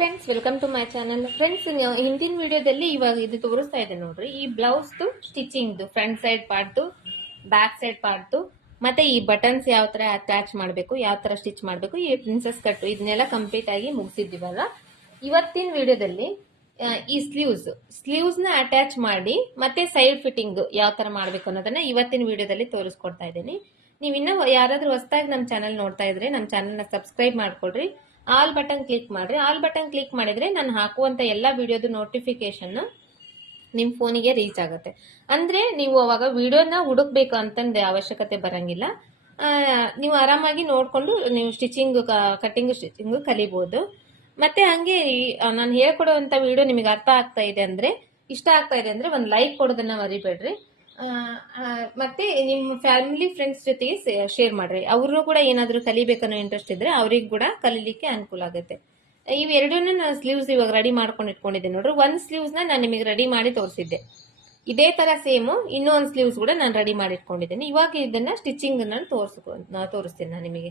Friends welcome to my channel friends ಹಿಂದಿನ ವಿಡಿಯೋದಲ್ಲಿ ಇವಾಗ ಇದು ತೋರಿಸ್ತಾ ಇದೆ ನೋಡ್ರಿ. ಈ blouse stitching front side part back side part ಮತ್ತೆ ಈ ಬಟನ್ಸ್ ಯಾವ ತರ ಅಟ್ಯಾಚ್ ಮಾಡಬೇಕು, ಯಾವ ತರ ಸ್ಟಿಚ್ ಮಾಡಬೇಕು, ಈ ಪ್ರಿನ್ಸಸ್ ಕಟ್ ಇದನ್ನೆಲ್ಲ ಕಂಪ್ಲೀಟ್ ಆಗಿ ಮುಗಿಸಿದ್ದೀವಲ್ಲ. ಇವತ್ತಿನ ವಿಡಿಯೋದಲ್ಲಿ ಈ ಸ್ಲೀವ್ಸ್ ಸ್ಲೀವ್ಸ್ನ ಅಟ್ಯಾಚ್ ಮಾಡಿ, ಮತ್ತೆ ಸೈಡ್ ಫಿಟ್ಟಿಂಗ್ ಯಾವ ತರ ಮಾಡಬೇಕು ಅನ್ನೋದನ್ನ ಇವತ್ತಿನ ವಿಡಿಯೋದಲ್ಲಿ ತೋರಿಸ್ಕೊಡ್ತಾ ಇದ್ದೀನಿ. ನೀವು ಇನ್ನೂ ಯಾರಾದ್ರೂ ಹೊಸದಾಗಿ ನಮ್ಮ ಚಾನಲ್ ನೋಡ್ತಾ ಇದ್ರೆ ನಮ್ಮ ಚಾನಲ್ನ ಸಬ್ಸ್ಕ್ರೈಬ್ ಮಾಡ್ಕೊಡ್ರಿ ಆಲ್ ಬಟನ್ ಕ್ಲಿಕ್ ಮಾಡ್ರಿ. ಆಲ್ ಬಟನ್ ಕ್ಲಿಕ್ ಮಾಡಿದ್ರೆ ನಾನು ಹಾಕುವಂತ ಎಲ್ಲಾ ವಿಡಿಯೋದು ನೋಟಿಫಿಕೇಶನ್ ನಿಮ್ ಫೋನಿಗೆ ರೀಚ್ ಆಗುತ್ತೆ. ಅಂದ್ರೆ ನೀವು ಅವಾಗ ವಿಡಿಯೋನ ಹುಡುಕ್ಬೇಕು ಅಂತಂದು ಅವಶ್ಯಕತೆ ಬರಂಗಿಲ್ಲ. ನೀವು ಆರಾಮಾಗಿ ನೋಡ್ಕೊಂಡು ನೀವು ಸ್ಟಿಚಿಂಗ್ ಕಟ್ಟಿಂಗ್ ಸ್ಟಿಚಿಂಗ್ ಕಲಿಬಹುದು ಮತ್ತೆ ಹಂಗೆ ನಾನು ಹೇಳ್ಕೊಡುವಂತ ವಿಡಿಯೋ ನಿಮಗೆ ಅರ್ಥ ಆಗ್ತಾ ಇದೆ ಅಂದ್ರೆ, ಇಷ್ಟ ಆಗ್ತಾ ಇದೆ ಅಂದ್ರೆ ಒಂದು ಲೈಕ್ ಕೊಡೋದನ್ನ ಮರಿಬೇಡ್ರಿ. ಮತ್ತೆ ನಿಮ್ಮ ಫ್ಯಾಮಿಲಿ ಫ್ರೆಂಡ್ಸ್ ಜೊತೆಗೆ ಶೇರ್ ಮಾಡ್ರಿ. ಅವ್ರನ್ನೂ ಕೂಡ ಏನಾದರೂ ಕಲಿಬೇಕನ್ನೋ ಇಂಟ್ರೆಸ್ಟ್ ಇದ್ರೆ ಅವ್ರಿಗೆ ಕೂಡ ಕಲೀಲಿಕ್ಕೆ ಅನುಕೂಲ ಆಗುತ್ತೆ. ಇವೆರಡೂ ನಾನು ಸ್ಲೀವ್ಸ್ ಇವಾಗ ರೆಡಿ ಮಾಡ್ಕೊಂಡು ಇಟ್ಕೊಂಡಿದ್ದೆ ನೋಡ್ರಿ. ಒಂದು ಸ್ಲೀವ್ಸ್ನ ನಾನು ನಿಮಗೆ ರೆಡಿ ಮಾಡಿ ತೋರಿಸಿದ್ದೆ. ಇದೇ ತರ ಸೇಮ್ ಇನ್ನೊಂದು ಸ್ಲೀವ್ಸ್ ಕೂಡ ನಾನು ರೆಡಿ ಮಾಡಿ ಇಟ್ಕೊಂಡಿದ್ದೇನೆ. ಇವಾಗ ಇದನ್ನ ಸ್ಟಿಚಿಂಗ್ ನಾನು ತೋರಿಸ್ಕೊ ನಾ- ತೋರಿಸ್ತೀನಿ ನಾನು ನಿಮಗೆ.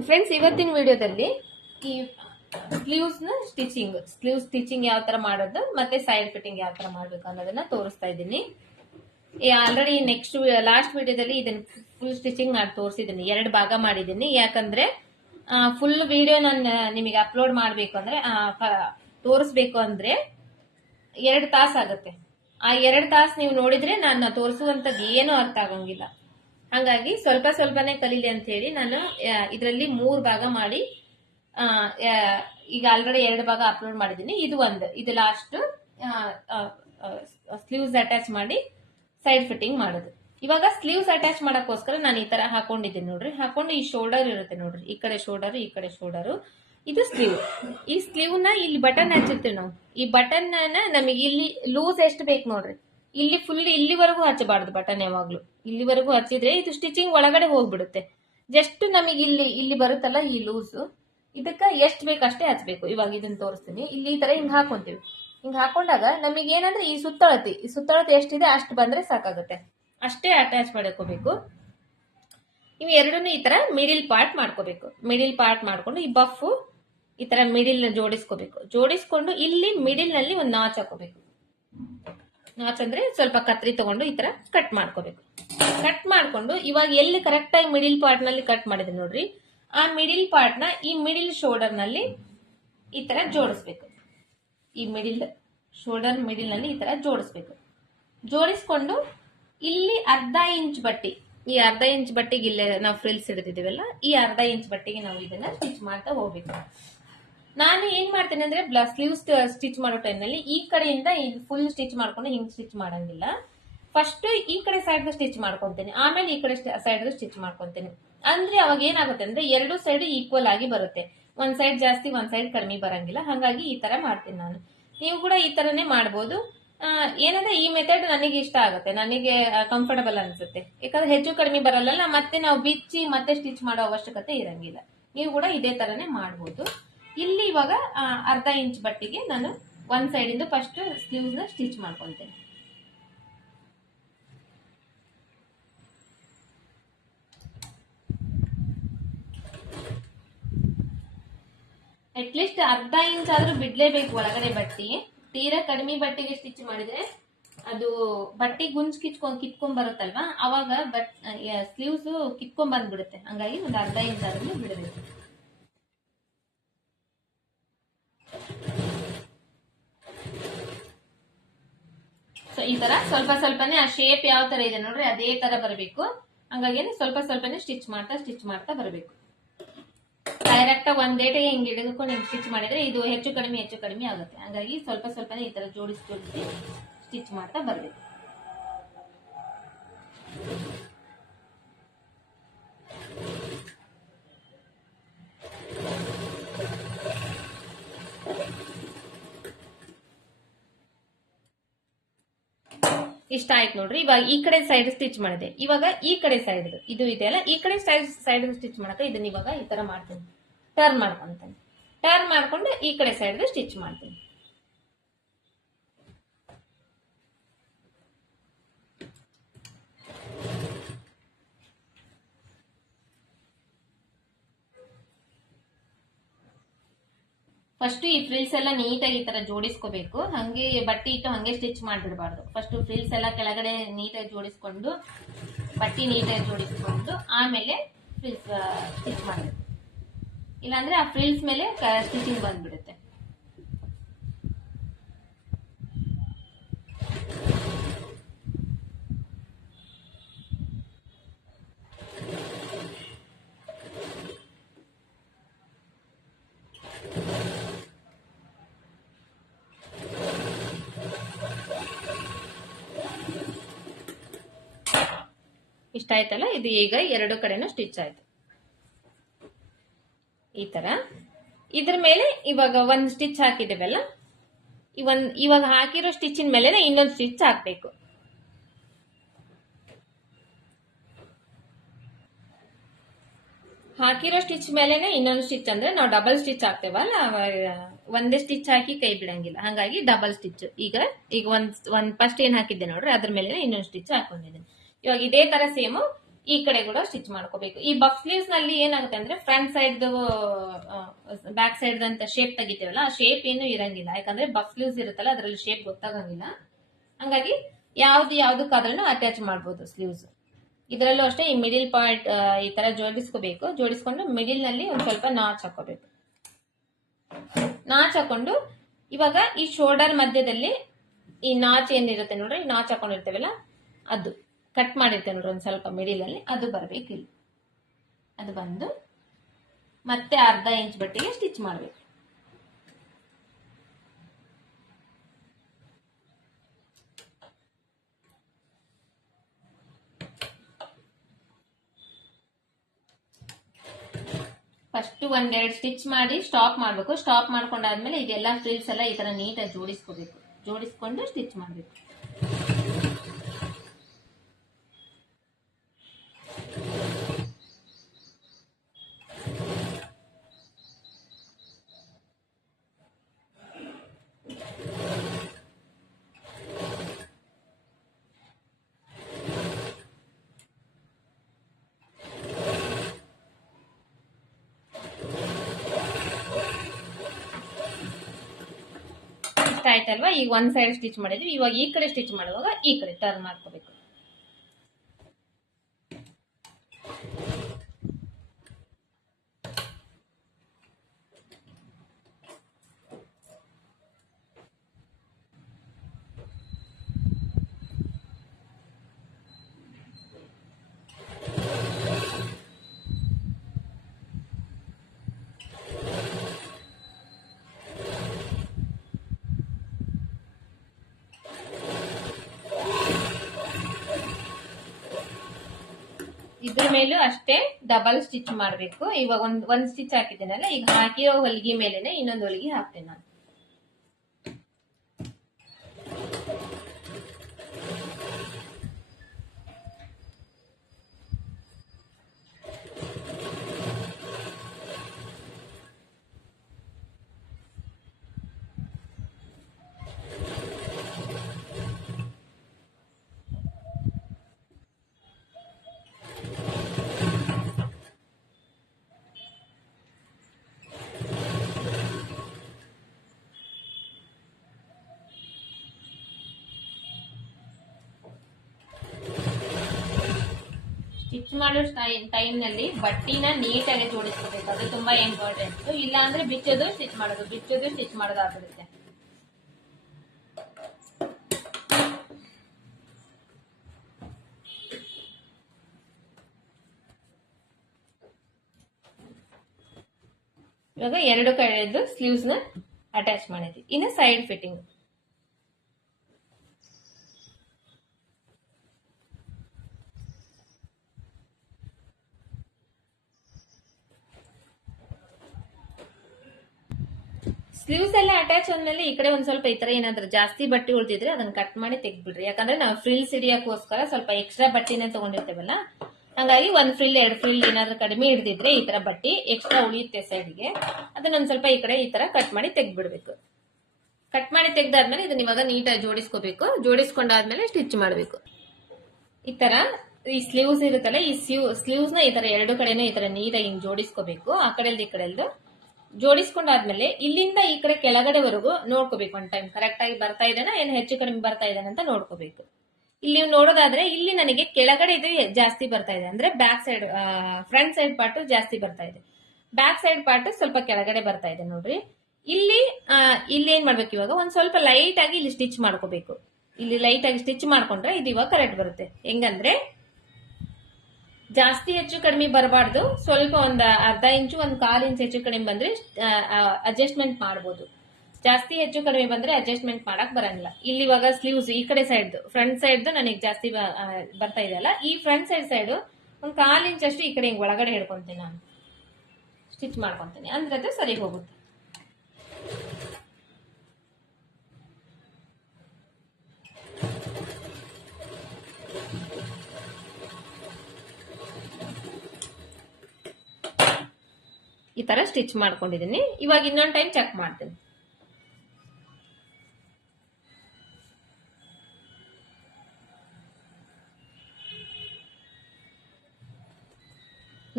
ಫ್ರೆಂಡ್ಸ್ ಇವತ್ತಿನ ವಿಡಿಯೋದಲ್ಲಿ ಈ ಸ್ಲೀವ್ಸ್ನ ಸ್ಟಿಚಿಂಗ್ ಸ್ಲೀವ್ ಸ್ಟಿಚಿಂಗ್ ಯಾವ ತರ ಮಾಡೋದು, ಮತ್ತೆ ಸೈಡ್ ಫಿಟ್ಟಿಂಗ್ ಯಾವ ತರ ಮಾಡ್ಬೇಕು ಅನ್ನೋದನ್ನ ತೋರಿಸ್ತಾ ಇದ್ದೀನಿ. ಆಲ್ರೆಡಿ ನೆಕ್ಸ್ಟ್ ಲಾಸ್ಟ್ ವಿಡಿಯೋದಲ್ಲಿ ಇದನ್ನ ಫುಲ್ ಸ್ಟಿಚಿಂಗ್ ಮಾಡಿ ತೋರಿಸಿದ್ದೀನಿ. ಎರಡು ಭಾಗ ಮಾಡಿದ್ದೀನಿ. ಯಾಕಂದ್ರೆ ಫುಲ್ ವಿಡಿಯೋ ನಾನು ನಿಮಗೆ ಅಪ್ಲೋಡ್ ಮಾಡಬೇಕು ಅಂದ್ರೆ ತೋರಿಸ್ಬೇಕು ಅಂದ್ರೆ ಎರಡು ತಾಸು ಆಗುತ್ತೆ. ಆ ಎರಡು ತಾಸು ನೀವು ನೋಡಿದ್ರೆ ನಾನು ತೋರಿಸುವಂತದ್ದು ಏನೂ ಅರ್ಥ ಆಗಂಗಿಲ್ಲ. ಹಾಗಾಗಿ ಸ್ವಲ್ಪ ಸ್ವಲ್ಪನೇ ಕಲೀಲಿ ಅಂತ ಹೇಳಿ ನಾನು ಇದರಲ್ಲಿ ಮೂರು ಭಾಗ ಮಾಡಿ ಈಗ ಆಲ್ರೆಡಿ ಎರಡು ಭಾಗ ಅಪ್ಲೋಡ್ ಮಾಡಿದ್ದೀನಿ. ಇದು ಒಂದು. ಇದು ಲಾಸ್ಟ್ ಸ್ಲೀವ್ಸ್ ಅಟ್ಯಾಚ್ ಮಾಡಿ ಸೈಡ್ ಫಿಟ್ಟಿಂಗ್ ಮಾಡೋದು. ಇವಾಗ ಸ್ಲೀವ್ಸ್ ಅಟ್ಯಾಚ್ ಮಾಡೋಕ್ಕೋಸ್ಕರ ನಾನು ಈ ತರ ಹಾಕೊಂಡಿದ್ದೀನಿ ನೋಡ್ರಿ. ಹಾಕೊಂಡು ಈ ಶೋಲ್ಡರ್ ಇರುತ್ತೆ ನೋಡ್ರಿ. ಈ ಕಡೆ ಶೋಲ್ಡರ್ ಈ ಕಡೆ ಶೋಲ್ಡರ್ ಇದು ಸ್ಲೀವ್ ಈ ಸ್ಲೀವ್ನ ಇಲ್ಲಿ ಬಟನ್ ಹಚ್ಚುತ್ತೆ ನಾವು. ಈ ಬಟನ್ ನಮಗೆ ಇಲ್ಲಿ ಲೂಸ್ ಎಷ್ಟು ಬೇಕು ನೋಡ್ರಿ. ಇಲ್ಲಿ ಫುಲ್ ಇಲ್ಲಿವರೆಗೂ ಹಚ್ಚಬಾರ್ದು ಬಟನ್ ಯಾವಾಗ್ಲೂ. ಇಲ್ಲಿವರೆಗೂ ಹಚ್ಚಿದ್ರೆ ಇದು ಸ್ಟಿಚಿಂಗ್ ಒಳಗಡೆ ಹೋಗ್ಬಿಡುತ್ತೆ. ಜಸ್ಟ್ ನಮಗೆ ಇಲ್ಲಿ ಇಲ್ಲಿ ಬರುತ್ತಲ್ಲ ಈ ಲೂಸ್ ಇದಕ್ಕ ಎಷ್ಟು ಬೇಕು ಅಷ್ಟೇ ಹಚ್ಬೇಕು. ಇವಾಗ ಇದನ್ನ ತೋರಿಸ್ತೀನಿ. ಇಲ್ಲಿ ಈ ತರ ಹಿಂಗೆ ಹಾಕೊಂತೀವಿ. ಹಿಂಗೆ ಹಾಕೊಂಡಾಗ ನಮಗೆ ಏನಂದ್ರೆ ಈ ಸುತ್ತಳತಿ ಈ ಸುತ್ತಳತಿ ಎಷ್ಟಿದೆ ಅಷ್ಟು ಬಂದ್ರೆ ಸಾಕಾಗುತ್ತೆ. ಅಷ್ಟೇ ಅಟ್ಯಾಚ್ ಮಾಡ್ಕೋಬೇಕು. ಇವು ಎರಡನ್ನೂ ಈ ತರ ಮಿಡಿಲ್ ಪಾರ್ಟ್ ಮಾಡ್ಕೋಬೇಕು. ಮಿಡಿಲ್ ಪಾರ್ಟ್ ಮಾಡ್ಕೊಂಡು ಈ ಬಫ್ ಈ ತರ ಮಿಡಿಲ್ ಜೋಡಿಸ್ಕೋಬೇಕು. ಜೋಡಿಸ್ಕೊಂಡು ಇಲ್ಲಿ ಮಿಡಿಲ್ನಲ್ಲಿ ಒಂದು ನಾಚ್ ಹಾಕೋಬೇಕು. ನಾಚ್ ಅಂದ್ರೆ ಸ್ವಲ್ಪ ಕತ್ರಿ ತಗೊಂಡು ಈ ತರ ಕಟ್ ಮಾಡ್ಕೋಬೇಕು. ಕಟ್ ಮಾಡ್ಕೊಂಡು ಇವಾಗ ಎಲ್ಲಿ ಕರೆಕ್ಟಾಗಿ ಮಿಡಿಲ್ ಪಾರ್ಟ್ನಲ್ಲಿ ಕಟ್ ಮಾಡಿದೆ ನೋಡ್ರಿ. ಆ ಮಿಡಿಲ್ ಪಾರ್ಟ್ನ ಈ ಮಿಡಿಲ್ ಶೋಲ್ಡರ್ನಲ್ಲಿ ಈ ತರ ಜೋಡಿಸ್ಬೇಕು. ಈ ಮಿಡಿಲ್ ಶೋಲ್ಡರ್ ಮಿಡಿಲ್ನಲ್ಲಿ ಈ ತರ ಜೋಡಿಸ್ಬೇಕು. ಜೋಡಿಸ್ಕೊಂಡು ಇಲ್ಲಿ ಅರ್ಧ ಇಂಚ್ ಬಟ್ಟಿ, ಈ ಅರ್ಧ ಇಂಚ್ ಬಟ್ಟಿಗೆ ಇಲ್ಲೇ ನಾವು ಫ್ರಿಲ್ಸ್ ಹಿಡಿದಿದ್ದೀವಲ್ಲ, ಈ ಅರ್ಧ ಇಂಚ್ ಬಟ್ಟೆಗೆ ನಾವು ಇದನ್ನ ಸ್ಟಿಚ್ ಮಾಡ್ತಾ ಹೋಗ್ಬೇಕು. ನಾನು ಏನ್ ಮಾಡ್ತೇನೆ ಅಂದ್ರೆ ಸ್ಲೀವ್ಸ್ ಸ್ಟಿಚ್ ಮಾಡೋ ಟೈಮ್ನಲ್ಲಿ ಈ ಕಡೆಯಿಂದ ಫುಲ್ ಸ್ಟಿಚ್ ಮಾಡ್ಕೊಂಡು ಹಿಂಗ್ ಸ್ಟಿಚ್ ಮಾಡಂಗಿಲ್ಲ. ಫಸ್ಟ್ ಈ ಕಡೆ ಸೈಡ್ ಸ್ಟಿಚ್ ಮಾಡ್ಕೊಂತೀನಿ. ಆಮೇಲೆ ಈ ಕಡೆ ಸೈಡ್ ಸ್ಟಿಚ್ ಮಾಡ್ಕೊಂತೀನಿ. ಅಂದ್ರೆ ಅವಾಗ ಏನಾಗುತ್ತೆ ಅಂದ್ರೆ ಎರಡು ಸೈಡ್ ಈಕ್ವಲ್ ಆಗಿ ಬರುತ್ತೆ. ಒಂದ್ ಸೈಡ್ ಜಾಸ್ತಿ, ಒಂದ್ ಸೈಡ್ ಕಡಿಮೆ ಬರಂಗಿಲ್ಲ. ಹಾಗಾಗಿ ಈ ತರ ಮಾಡ್ತೀನಿ ನಾನು. ನೀವು ಕೂಡ ಈ ತರನೇ ಮಾಡ್ಬೋದು. ಏನಂದ್ರೆ ಈ ಮೆಥಡ್ ನನಗೆ ಇಷ್ಟ ಆಗುತ್ತೆ. ನನಗೆ ಕಂಫರ್ಟಬಲ್ ಅನ್ಸುತ್ತೆ. ಯಾಕಂದ್ರೆ ಹೆಚ್ಚು ಕಡಿಮೆ ಬರಲ್ಲ ಮತ್ತೆ ನಾವು ಬಿಚ್ಚಿ ಮತ್ತೆ ಸ್ಟಿಚ್ ಮಾಡೋ ಅವಶ್ಯಕತೆ ಇರಂಗಿಲ್ಲ. ನೀವು ಕೂಡ ಇದೇ ತರನೇ ಮಾಡ್ಬೋದು. ಇಲ್ಲಿ ಇವಾಗ ಅರ್ಧ ಇಂಚ್ ಬಟ್ಟಿಗೆ ನಾನು ಒಂದ್ ಇಂದ ಫಸ್ಟ್ ಸ್ಲೀವ್ಸ್ನ ಸ್ಟಿಚ್ ಮಾಡ್ಕೊಂತೇನೆ. ಅಟ್ಲೀಸ್ಟ್ ಅರ್ಧ ಇಂಚ್ ಆದ್ರೂ ಬಿಡ್ಲೇಬೇಕು ಒಳಗಡೆ ಬಟ್ಟಿ. ತೀರಾ ಕಡಿಮೆ ಬಟ್ಟೆಗೆ ಸ್ಟಿಚ್ ಮಾಡಿದ್ರೆ ಅದು ಬಟ್ಟೆ ಗುಂಜ್ ಕಿಚ್ಕೊಂಡ್ ಕಿತ್ಕೊಂಡ್ ಬರುತ್ತಲ್ವಾ? ಅವಾಗ ಬಟ್ ಸ್ಲೀವ್ಸ್ ಕಿತ್ಕೊಂಡ್ ಬಂದ್ಬಿಡುತ್ತೆ. ಹಂಗಾಗಿ ಒಂದು ಅರ್ಧ ಇಂಚ್ ಆದ್ರೂ ಬಿಡಬೇಕು. ಸೊ ಈ ತರ ಸ್ವಲ್ಪ ಸ್ವಲ್ಪನೇ ಆ ಶೇಪ್ ಯಾವ ತರ ಇದೆ ನೋಡ್ರಿ, ಅದೇ ತರ ಬರಬೇಕು. ಹಂಗಾಗಿ ಸ್ವಲ್ಪ ಸ್ವಲ್ಪನೇ ಸ್ಟಿಚ್ ಮಾಡ್ತಾ ಸ್ಟಿಚ್ ಮಾಡ್ತಾ ಬರಬೇಕು. ಡೈರೆಕ್ಟ್ ಒಂದ್ ಡೇಟಿಗೆ ಹಿಂಗ್ ಹಿಡಿದುಕೊಂಡು ಹಿಂಗ್ ಸ್ಟಿಚ್ ಮಾಡಿದ್ರೆ ಇದು ಹೆಚ್ಚು ಕಡಿಮೆ ಹೆಚ್ಚು ಕಡಿಮೆ ಆಗುತ್ತೆ. ಹಾಗಾಗಿ ಸ್ವಲ್ಪ ಸ್ವಲ್ಪನೇ ಈ ತರ ಜೋಡಿಸಿ ಜೋಡಿಸಿ ಸ್ಟಿಚ್ ಮಾಡ್ತಾ ಬರ್ಬೇಕು. ಇಷ್ಟ ಆಯ್ತು ನೋಡ್ರಿ. ಇವಾಗ ಈ ಕಡೆ ಸೈಡ್ ಸ್ಟಿಚ್ ಮಾಡಿದೆ. ಇವಾಗ ಈ ಕಡೆ ಸೈಡ್ ಇದು ಇದೆಯಲ್ಲ ಈ ಕಡೆ ಸೈಡ್ ಸೈಡ್ ಸ್ಟಿಚ್ ಮಾಡಕ್ಕೆ ಇದನ್ನ ಇವಾಗ ಈ ತರ ಮಾಡ್ತೀನಿ. ಟರ್ನ್ ಮಾಡ್ಕೊಂತೀನಿ. ಟರ್ನ್ ಮಾಡ್ಕೊಂಡು ಈ ಕಡೆ ಸೈಡ್ ಸ್ಟಿಚ್ ಮಾಡ್ತೀನಿ. ಫಸ್ಟ್ ಈ ಫ್ರಿಲ್ಸ್ ಎಲ್ಲ ನೀಟಾಗಿ ಈ ತರ ಜೋಡಿಸ್ಕೋಬೇಕು. ಹಂಗೆ ಬಟ್ಟೆ ಇಟ್ಟು ಹಂಗೆ ಸ್ಟಿಚ್ ಮಾಡಿಬಿಡಬಾರ್ದು. ಫಸ್ಟ್ ಫ್ರಿಲ್ಸ್ ಎಲ್ಲ ಕೆಳಗಡೆ ನೀಟಾಗಿ ಜೋಡಿಸ್ಕೊಂಡು, ಬಟ್ಟೆ ನೀಟಾಗಿ ಜೋಡಿಸ್ಕೊಂಡು ಆಮೇಲೆ ಫ್ರಿಲ್ಸ್ ಸ್ಟಿಚ್ ಮಾಡಬೇಕು. ಇಲ್ಲಾಂದ್ರೆ ಆ ಫ್ರಿಲ್ಸ್ ಮೇಲೆ ಸ್ಟಿಚಿಂಗ್ ಬಂದ್ಬಿಡುತ್ತೆ. ಇಷ್ಟ ಆಯ್ತಲ್ಲ? ಇದು ಈಗ ಎರಡು ಕಡೆನೂ ಸ್ಟಿಚ್ ಆಯ್ತು. ಈ ತರ. ಇದ್ರ ಮೇಲೆ ಇವಾಗ ಒಂದ್ ಸ್ಟಿಚ್ ಹಾಕಿದೇವಲ್ಲ ಒಂದ್ ಇವಾಗ ಹಾಕಿರೋ ಸ್ಟಿಚಿನ ಮೇಲೆ ಇನ್ನೊಂದು ಸ್ಟಿಚ್ ಹಾಕ್ಬೇಕು. ಹಾಕಿರೋ ಸ್ಟಿಚ್ ಮೇಲೆನೆ ಇನ್ನೊಂದು ಸ್ಟಿಚ್ ಅಂದ್ರೆ ನಾವು ಡಬಲ್ ಸ್ಟಿಚ್ ಹಾಕ್ತೇವಲ್ಲ? ಒಂದೇ ಸ್ಟಿಚ್ ಹಾಕಿ ಕೈ ಬಿಡಂಗಿಲ್ಲ. ಹಂಗಾಗಿ ಡಬಲ್ ಸ್ಟಿಚ್ ಈಗ ಈಗ ಒಂದ್ ಒಂದ್ ಫಸ್ಟ್ ಏನ್ ಹಾಕಿದ್ದೆ ನೋಡ್ರಿ, ಅದ್ರ ಮೇಲೆ ಇನ್ನೊಂದು ಸ್ಟಿಚ್ ಹಾಕೊಂಡಿದ್ದೀನಿ. ಇವಾಗ ಇದೇ ತರ ಸೇಮ್ ಈ ಕಡೆ ಕೂಡ ಸ್ಟಿಚ್ ಮಾಡ್ಕೋಬೇಕು. ಈ ಬಫ್ ಸ್ಲೀವ್ಸ್ನಲ್ಲಿ ಏನಾಗುತ್ತೆ ಅಂದ್ರೆ ಫ್ರಂಟ್ ಸೈಡ್ ಬ್ಯಾಕ್ ಸೈಡ್ ಅಂತ ಶೇಪ್ ತೆಗಿತೇವಲ್ಲ, ಆ ಶೇಪ್ ಏನು ಇರಂಗಿಲ್ಲ. ಯಾಕಂದ್ರೆ ಬಫ್ ಸ್ಲೀವ್ಸ್ ಇರುತ್ತಲ್ಲ, ಅದರಲ್ಲಿ ಶೇಪ್ ಗೊತ್ತಾಗಂಗಿಲ್ಲ. ಹಂಗಾಗಿ ಯಾವ್ದು ಯಾವ್ದಕ್ಕಾದ್ರೂ ಅಟ್ಯಾಚ್ ಮಾಡ್ಬೋದು ಸ್ಲೀವ್ಸ್ ಇದರಲ್ಲೂ ಅಷ್ಟೇ ಈ ಮಿಡಿಲ್ ಪಾರ್ಟ್ ಈ ತರ ಜೋಡಿಸ್ಕೋಬೇಕು. ಜೋಡಿಸ್ಕೊಂಡು ಮಿಡಿಲ್ನಲ್ಲಿ ಒಂದ್ ಸ್ವಲ್ಪ ನಾಚ್ ಹಾಕೋಬೇಕು ನಾಚ್ ಹಾಕೊಂಡು ಇವಾಗ ಈ ಶೋಲ್ಡರ್ ಮಧ್ಯದಲ್ಲಿ ಈ ನಾಚ್ ಏನಿರುತ್ತೆ ನೋಡ್ರಿ? ನಾಚ್ ಹಾಕೊಂಡಿರ್ತೇವಲ್ಲ, ಅದು. ಕಟ್ ಮಾಡಿರ್ತೇವೆ ನೋಡ್ರಿ ಒಂದು ಸ್ವಲ್ಪ ಮಿಡಿಲಲ್ಲಿ ಅದು ಬರಬೇಕು ಅದು ಬಂದು ಮತ್ತೆ ಅರ್ಧ ಇಂಚ್ ಬಟ್ಟೆಗೆ ಸ್ಟಿಚ್ ಮಾಡ್ಬೇಕು. ಫಸ್ಟ್ ಒಂದೆರಡು ಸ್ಟಿಚ್ ಮಾಡಿ ಸ್ಟಾಪ್ ಮಾಡಬೇಕು. ಸ್ಟಾಪ್ ಮಾಡ್ಕೊಂಡಾದ್ಮೇಲೆ ಇದೆಲ್ಲ ಫ್ರಿಲ್ಸ್ ಎಲ್ಲ ಈ ತರ ನೀಟಾಗಿ ಜೋಡಿಸ್ಕೋಬೇಕು. ಜೋಡಿಸ್ಕೊಂಡು ಸ್ಟಿಚ್ ಮಾಡಬೇಕು ಇಷ್ಟ ಆಯ್ತಲ್ವಾ? ಈಗ ಒಂದ್ ಸೈಡ್ ಸ್ಟಿಚ್ ಮಾಡಿದ್ವಿ. ಇವಾಗ ಈ ಕಡೆ ಸ್ಟಿಚ್ ಮಾಡುವಾಗ ಈ ಕಡೆ ಟರ್ನ್ ಮಾಡ್ಕೋಬೇಕು. ಇದ್ರ ಮೇಲೂ ಅಷ್ಟೇ ಡಬಲ್ ಸ್ಟಿಚ್ ಮಾಡಬೇಕು. ಇವಾಗ ಒಂದ್, ಒಂದು ಸ್ಟಿಚ್ ಹಾಕಿದ್ದೇನಲ್ಲ, ಈಗ ಹಾಕಿರೋ ಹೊಲಿಗೆ ಮೇಲೆನೆ ಇನ್ನೊಂದು ಹೊಲಿಗೆ ಹಾಕ್ತೇನೆ ನಾನು. ಸ್ಟಿಚ್ ಮಾಡೋ ಟೈಮ್ನಲ್ಲಿ ಬಟ್ಟಿನ ನೀಟಾಗಿ ಜೋಡಿಸ್ಕೋಬೇಕು. ಅದು ತುಂಬಾ ಇಂಪಾರ್ಟೆಂಟ್ ಇಲ್ಲ ಅಂದ್ರೆ ಬಿಚ್ಚೋದು ಸ್ಟಿಚ್ ಮಾಡೋದು, ಬಿಚ್ಚೋದು ಸ್ಟಿಚ್ ಮಾಡೋದು ಆಗ್ಬಿಡುತ್ತೆ. ಇವಾಗ ಎರಡು ಕಡೆದು ಸ್ಲೀವ್ಸ್ನ ಅಟ್ಯಾಚ್ ಮಾಡಿದ್ವಿ. ಇನ್ನು ಸೈಡ್ ಫಿಟ್ಟಿಂಗ್ ಸ್ಲೀವ್ಸ್ ಎಲ್ಲ ಅಟ್ಯಾಚ್ ಆದ್ಮೇಲೆ ಈ ಕಡೆ ಒಂದ್ ಸ್ವಲ್ಪ ಈ ತರ ಏನಾದ್ರೂ ಜಾಸ್ತಿ ಬಟ್ಟೆ ಉಳಿದಿದ್ರೆ ಅದನ್ನ ಕಟ್ ಮಾಡಿ ತೆಗ್ದ್ಬಿಡ್ರಿ. ಯಾಕಂದ್ರೆ ನಾವು ಫ್ರಿಲ್ಸ್ ಹಿಡಿಯೋಕ್ಕೋಸ್ಕರ ಸ್ವಲ್ಪ ಎಕ್ಸ್ಟ್ರಾ ಬಟ್ಟೆನೇ ತಗೊಂಡಿರ್ತೇವಲ್ಲ? ಹಂಗಾಗಿ ಒಂದ್ ಫ್ರಿಲ್ ಎರಡ್ ಫ್ರಿಲ್ ಏನಾದ್ರೂ ಕಡಿಮೆ ಹಿಡಿದಿದ್ರೆ ಈ ತರ ಬಟ್ಟೆ ಎಕ್ಸ್ಟ್ರಾ ಉಳಿಯುತ್ತೆ ಸೈಡ್ಗೆ ಅದನ್ನ ಒಂದ್ ಸ್ವಲ್ಪ ಈ ಕಡೆ ಈ ತರ ಕಟ್ ಮಾಡಿ ತೆಗ್ದ್ಬಿಡ್ಬೇಕು. ಕಟ್ ಮಾಡಿ ತೆಗ್ದಾದ್ಮೇಲೆ ಇದನ್ನ ಇವಾಗ ನೀಟಾಗಿ ಜೋಡಿಸ್ಕೋಬೇಕು. ಜೋಡಿಸ್ಕೊಂಡಾದ್ಮೇಲೆ ಸ್ಟಿಚ್ ಮಾಡಬೇಕು. ಈ ತರ ಈ ಸ್ಲೀವ್ಸ್ ಇರುತ್ತಲ್ಲ, ಈ ಸ್ಲೀವ್ ಸ್ಲೀವ್ಸ್ನ ಈ ತರ ಎರಡು ಕಡೆನೂ ಈ ತರ ನೀಟಾಗಿ ಹಿಂಗ್ ಜೋಡಿಸ್ಕೋಬೇಕು. ಆ ಕಡೆಲ್ದು ಈ ಕಡೆಲ್ದು. ಜೋಡಿಸ್ಕೊಂಡಾದ್ಮೇಲೆ ಇಲ್ಲಿಂದ ಈ ಕಡೆ ಕೆಳಗಡೆವರೆಗೂ ನೋಡ್ಕೋಬೇಕು ಒನ್ ಟೈಮ್ ಕರೆಕ್ಟ್ ಆಗಿ ಬರ್ತಾ ಇದ್ದಾನೆ? ಏನು ಹೆಚ್ಚು ಕಡಿಮೆ ಬರ್ತಾ ಇದ್ದಾನೆ ಅಂತ ನೋಡ್ಕೋಬೇಕು. ಇಲ್ಲಿ ನೀವು ನೋಡೋದಾದ್ರೆ ಇಲ್ಲಿ ನನಗೆ ಕೆಳಗಡೆ ಇದು ಜಾಸ್ತಿ ಬರ್ತಾ ಇದೆ. ಅಂದ್ರೆ back side front side part ಜಾಸ್ತಿ ಬರ್ತಾ ಇದೆ. ಬ್ಯಾಕ್ ಸೈಡ್ ಪಾರ್ಟ್ ಸ್ವಲ್ಪ ಕೆಳಗಡೆ ಬರ್ತಾ ಇದೆ ನೋಡ್ರಿ. ಇಲ್ಲಿ ಇಲ್ಲಿ ಏನ್ ಮಾಡ್ಬೇಕು ಇವಾಗ? ಒಂದ್ ಸ್ವಲ್ಪ ಲೈಟ್ ಆಗಿ ಇಲ್ಲಿ ಸ್ಟಿಚ್ ಮಾಡ್ಕೋಬೇಕು. ಇಲ್ಲಿ ಲೈಟ್ ಆಗಿ ಸ್ಟಿಚ್ ಮಾಡ್ಕೊಂಡ್ರೆ ಇದು ಇವಾಗ ಕರೆಕ್ಟ್ ಬರುತ್ತೆ. ಹೆಂಗಂದ್ರೆ ಜಾಸ್ತಿ ಹೆಚ್ಚು ಕಡಿಮೆ ಬರಬಾರ್ದು. ಸ್ವಲ್ಪ ಒಂದು ಅರ್ಧ ಇಂಚು, ಒಂದು ಕಾಲು ಇಂಚು ಹೆಚ್ಚು ಕಡಿಮೆ ಬಂದ್ರೆ ಅಡ್ಜಸ್ಟ್ಮೆಂಟ್ ಮಾಡ್ಬೋದು. ಜಾಸ್ತಿ ಹೆಚ್ಚು ಕಡಿಮೆ ಬಂದ್ರೆ ಅಡ್ಜಸ್ಟ್ಮೆಂಟ್ ಮಾಡಕ್ ಬರಂಗಿಲ್ಲ. ಇಲ್ಲಿ ಇವಾಗ ಸ್ಲೀವ್ಸ್ ಈ ಕಡೆ ಸೈಡ್ ಫ್ರಂಟ್ ಸೈಡ್ ನನಗೆ ಜಾಸ್ತಿ ಬರ್ತಾ ಇದೆಯಲ್ಲ ಈ ಫ್ರಂಟ್ ಸೈಡ್ ಸೈಡ್ ಒಂದು ಕಾಲು ಇಂಚ್ ಅಷ್ಟು ಈ ಕಡೆ ಹಿಂಗೆ ಒಳಗಡೆ ಹಿಡ್ಕೊಂತೀನಿ ನಾನು. ಸ್ಟಿಚ್ ಮಾಡ್ಕೊಂತೀನಿ. ಅಂದ್ರೆ ಅದು ಸರಿ ಹೋಗುತ್ತೆ. ಈ ತರ ಸ್ಟಿಚ್ ಮಾಡ್ಕೊಂಡಿದ್ದೀನಿ ಇವಾಗ ಇನ್ನೊಂದ್ ಟೈಮ್ ಚೆಕ್ ಮಾಡ್ತೀನಿ.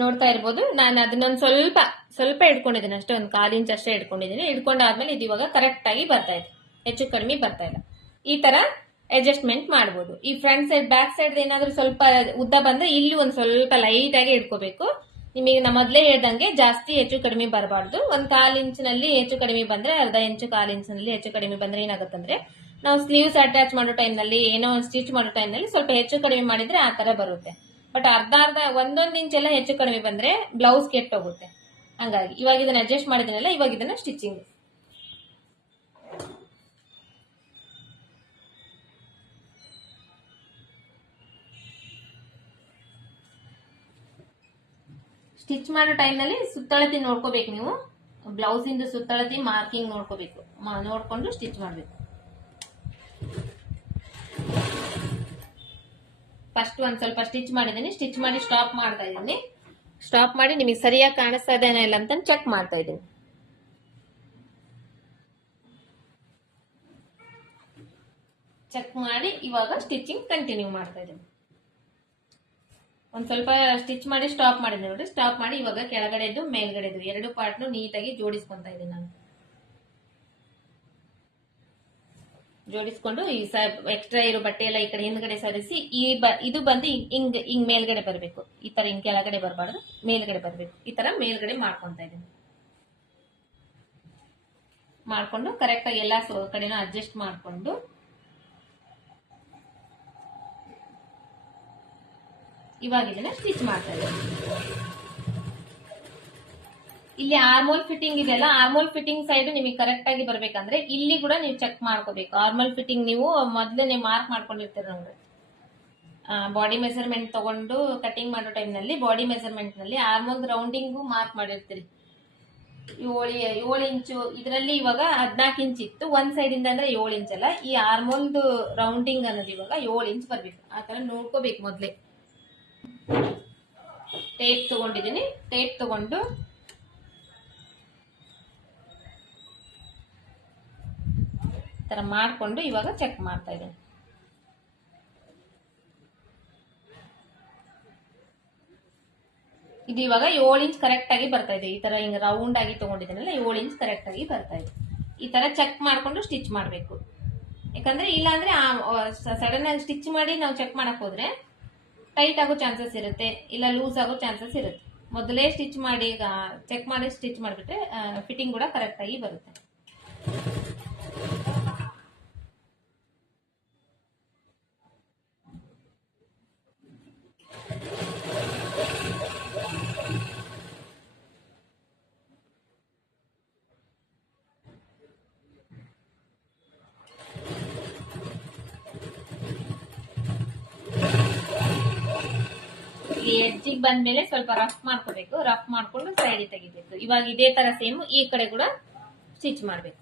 ನೋಡ್ತಾ ಇರ್ಬೋದು, ನಾನು ಅದನ್ನೊಂದು ಸ್ವಲ್ಪ ಸ್ವಲ್ಪ ಇಟ್ಕೊಂಡಿದ್ದೀನಿ ಅಷ್ಟೇ, ಒಂದು ಕಾಲು ಇಂಚ್ ಅಷ್ಟೇ ಇಟ್ಕೊಂಡಿದ್ದೀನಿ ಇಟ್ಕೊಂಡಾದ್ಮೇಲೆ ಇದು ಇವಾಗ ಕರೆಕ್ಟ್ ಆಗಿ ಬರ್ತಾ ಇದೆ. ಹೆಚ್ಚು ಕಡಿಮೆ ಬರ್ತಾ ಇಲ್ಲ. ಈ ತರ ಅಡ್ಜಸ್ಟ್ಮೆಂಟ್ ಮಾಡ್ಬೋದು. ಈ ಫ್ರಂಟ್ ಸೈಡ್ ಬ್ಯಾಕ್ ಸೈಡ್ ಏನಾದ್ರೂ ಸ್ವಲ್ಪ ಉದ್ದ ಬಂದ್ರೆ ಇಲ್ಲಿ ಒಂದು ಸ್ವಲ್ಪ ಲೈಟ್ ಆಗಿ ಇಟ್ಕೋಬೇಕು. ನಿಮಗೆ ನಾ ಮೊದಲೇ ಹೇಳ್ದಂಗೆ ಜಾಸ್ತಿ ಹೆಚ್ಚು ಕಡಿಮೆ ಬರಬಾರ್ದು. ಒಂದ್ ಕಾಲ್ ಇಂಚಿನಲ್ಲಿ ಹೆಚ್ಚು ಕಡಿಮೆ ಬಂದ್ರೆ, ಅರ್ಧ ಇಂಚು ಕಾಲ್ ಇಂಚಿನಲ್ಲಿ ಹೆಚ್ಚು ಕಡಿಮೆ ಬಂದ್ರೆ ಏನಾಗುತ್ತಂದ್ರೆ, ನಾವು ಸ್ಲೀವ್ಸ್ ಅಟ್ಯಾಚ್ ಮಾಡೋ ಟೈಮ್ನಲ್ಲಿ ಏನೋ ಒಂದು ಸ್ಟಿಚ್ ಮಾಡೋ ಟೈಮ್ನಲ್ಲಿ ಸ್ವಲ್ಪ ಹೆಚ್ಚು ಕಡಿಮೆ ಮಾಡಿದ್ರೆ ಆ ತರ ಬರುತ್ತೆ. ಬಟ್ ಅರ್ಧ ಅರ್ಧ, ಒಂದೊಂದು ಇಂಚ್ ಎಲ್ಲ ಹೆಚ್ಚು ಕಡಿಮೆ ಬಂದ್ರೆ ಬ್ಲೌಸ್ ಕೆಟ್ಟೋಗುತ್ತೆ. ಹಂಗಾಗಿ ಇವಾಗ ಇದನ್ನ ಅಡ್ಜಸ್ಟ್ ಮಾಡಿದಿನಲ್ಲ ಇವಾಗ ಇದನ್ನ ಸ್ಟಿಚಿಂಗ್ ಸ್ಟಿಚ್ ಮಾಡೋ ಟೈಮ್ನಲ್ಲಿ ಸುತ್ತಳತಿ ನೋಡ್ಕೋಬೇಕು ನೀವು. ಬ್ಲೌಸ್ ಇಂದ ಸುತ್ತಳತಿ, ಮಾರ್ಕಿಂಗ್ ನೋಡ್ಕೋಬೇಕು. ನೋಡ್ಕೊಂಡು ಸ್ಟಿಚ್ ಮಾಡಬೇಕು. ಫಸ್ಟ್ ಒಂದು ಸ್ವಲ್ಪ ಸ್ಟಿಚ್ ಮಾಡಿದ್ದೀನಿ. ಸ್ಟಿಚ್ ಮಾಡಿ ಸ್ಟಾಪ್ ಮಾಡ್ತಾ ಇದ್ದೀನಿ. ಸ್ಟಾಪ್ ಮಾಡಿ ನಿಮಗೆ ಸರಿಯಾಗಿ ಕಾಣಿಸ್ತಾ ಇದೇನೋ ಇಲ್ಲ ಅಂತ ಚೆಕ್ ಮಾಡ್ತಾ ಇದ್ದೀನಿ. ಚೆಕ್ ಮಾಡಿ ಇವಾಗ ಸ್ಟಿಚಿಂಗ್ ಕಂಟಿನ್ಯೂ ಮಾಡ್ತಾ ಇದ್ದೀನಿ. ಒಂದ್ ಸ್ವಲ್ಪ ಸ್ಟಿಚ್ ಮಾಡಿ ಸ್ಟಾಪ್ ಮಾಡಿದೆ ನೋಡಿ ಸ್ಟಾಪ್ ಮಾಡಿ ಇವಾಗ ಕೆಳಗಡೆದು ಮೇಲ್ಗಡೆದು ಎರಡು ಪಾರ್ಟ್ನು ನೀಟಾಗಿ ಜೋಡಿಸ್ಕೊಂತ ಇದ್ದೀನಿ ನಾನು. ಜೋಡಿಸ್ಕೊಂಡು ಈ ಎಕ್ಸ್ಟ್ರಾ ಇರೋ ಬಟ್ಟೆ ಎಲ್ಲ ಈ ಕಡೆ ಹಿಂದ್ಗಡೆ ಸರಿಸಿ, ಈ ಬ, ಇದು ಬಂದು ಹಿಂಗ್- ಹಿಂಗ್ ಮೇಲ್ಗಡೆ ಬರಬೇಕು. ಈ ತರ ಹಿಂಗ್ ಕೆಳಗಡೆ ಬರಬಾರ್ದು, ಮೇಲ್ಗಡೆ ಬರಬೇಕು. ಈ ತರ ಮೇಲ್ಗಡೆ ಮಾಡ್ಕೊಂತ ಇದ್ದೀನಿ. ಮಾಡ್ಕೊಂಡು ಕರೆಕ್ಟ್ ಆಗಿ ಎಲ್ಲಾ ಕಡೆನೂ ಅಡ್ಜಸ್ಟ್ ಮಾಡ್ಕೊಂಡು ಇವಾಗ ಇದನ್ನ ಸ್ಟಿಚ್ ಮಾಡ್ತಾ ಇಲ್ಲಿ ಆರ್ಮೋಲ್ ಫಿಟ್ಟಿಂಗ್ ಇದೆಲ್ಲ ಆರ್ಮೋಲ್ ಫಿಟ್ಟಿಂಗ್ ಸೈಡ್ ನಿಮಗೆ ಕರೆಕ್ಟ್ ಆಗಿ ಬರ್ಬೇಕಂದ್ರೆ ಇಲ್ಲಿ ಕೂಡ ನೀವು ಚೆಕ್ ಮಾಡ್ಕೋಬೇಕು. ಆರ್ಮಲ್ ಫಿಟ್ಟಿಂಗ್ ನೀವು ಮೊದಲೇ ನೀವು ಮಾರ್ಕ್ ಮಾಡ್ಕೊಂಡಿರ್ತೀರ ಬಾಡಿ ಮೆಸರ್ಮೆಂಟ್ ತಗೊಂಡು ಕಟಿಂಗ್ ಮಾಡೋ ಟೈಮ್ನಲ್ಲಿ ಬಾಡಿ ಮೆಸರ್ಮೆಂಟ್ನಲ್ಲಿ ಆರ್ಮೋಲ್ ರೌಂಡಿಂಗು ಮಾರ್ಕ್ ಮಾಡಿರ್ತೀರಿ. ಏಳು ಏಳು ಇಂಚು, ಇದರಲ್ಲಿ ಇವಾಗ ಹದಿನಾಲ್ಕು ಇಂಚ್ ಇತ್ತು. ಒಂದ್ ಸೈಡ್ ಇಂದ ಅಂದ್ರೆ ಏಳು ಇಂಚ್ ಅಲ್ಲ. ಈ ಆರ್ಮೋಲ್ದು ರೌಂಡಿಂಗ್ ಅನ್ನೋದು ಇವಾಗ ಏಳು ಇಂಚ್ ಬರ್ಬೇಕು. ಆ ತರ ನೋಡ್ಕೋಬೇಕು ಮೊದ್ಲೇ. ಟೇಪ್ ತಗೊಂಡಿದ್ದೀನಿ. ಟೇಪ್ ತಗೊಂಡು ತರ ಮಾಡಿಕೊಂಡು ಇವಾಗ ಚೆಕ್ ಮಾಡ್ತಾ ಇದ್ದೀನಿ. ಇದು ಇವಾಗ ಏಳು ಇಂಚ್ ಕರೆಕ್ಟ್ ಆಗಿ ಬರ್ತಾ ಇದೆ. ಈ ತರ ಹಿಂಗ್ ರೌಂಡ್ ಆಗಿ ತಗೊಂಡಿದ್ದೀನಲ್ಲ, ಏಳು ಇಂಚ್ ಕರೆಕ್ಟ್ ಆಗಿ ಬರ್ತಾ ಇದೆ. ಈ ತರ ಚೆಕ್ ಮಾಡಿಕೊಂಡು ಸ್ಟಿಚ್ ಮಾಡಬೇಕು. ಯಾಕಂದ್ರೆ ಇಲ್ಲಾಂದ್ರೆ ಸಡನ್ ಆಗಿ ಸ್ಟಿಚ್ ಮಾಡಿ ನಾವು ಚೆಕ್ ಮಾಡಕ್ ಹೋದ್ರೆ ಟೈಟ್ ಆಗೋ ಚಾನ್ಸಸ್ ಇರುತ್ತೆ, ಇಲ್ಲ ಲೂಸ್ ಆಗೋ ಚಾನ್ಸಸ್ ಇರುತ್ತೆ. ಮೊದಲೇ ಸ್ಟಿಚ್ ಮಾಡಿ ಚೆಕ್ ಮಾಡಿ ಸ್ಟಿಚ್ ಮಾಡಿಬಿಟ್ರೆ ಫಿಟ್ಟಿಂಗ್ ಕೂಡ ಕರೆಕ್ಟ್ ಆಗಿ ಬರುತ್ತೆ. ಈ ಬಂದ ಬಂದ್ಮೇಲೆ ಸ್ವಲ್ಪ ರಫ್ ಮಾಡ್ಕೋಬೇಕು. ರಫ್ ಮಾಡ್ಕೊಂಡು ಸೈಡ್ ತೆಗಿಬೇಕು. ಇವಾಗ ಇದೇ ತರ ಸೇಮ್ ಈ ಕಡೆ ಕೂಡ ಸ್ಟಿಚ್ ಮಾಡ್ಬೇಕು.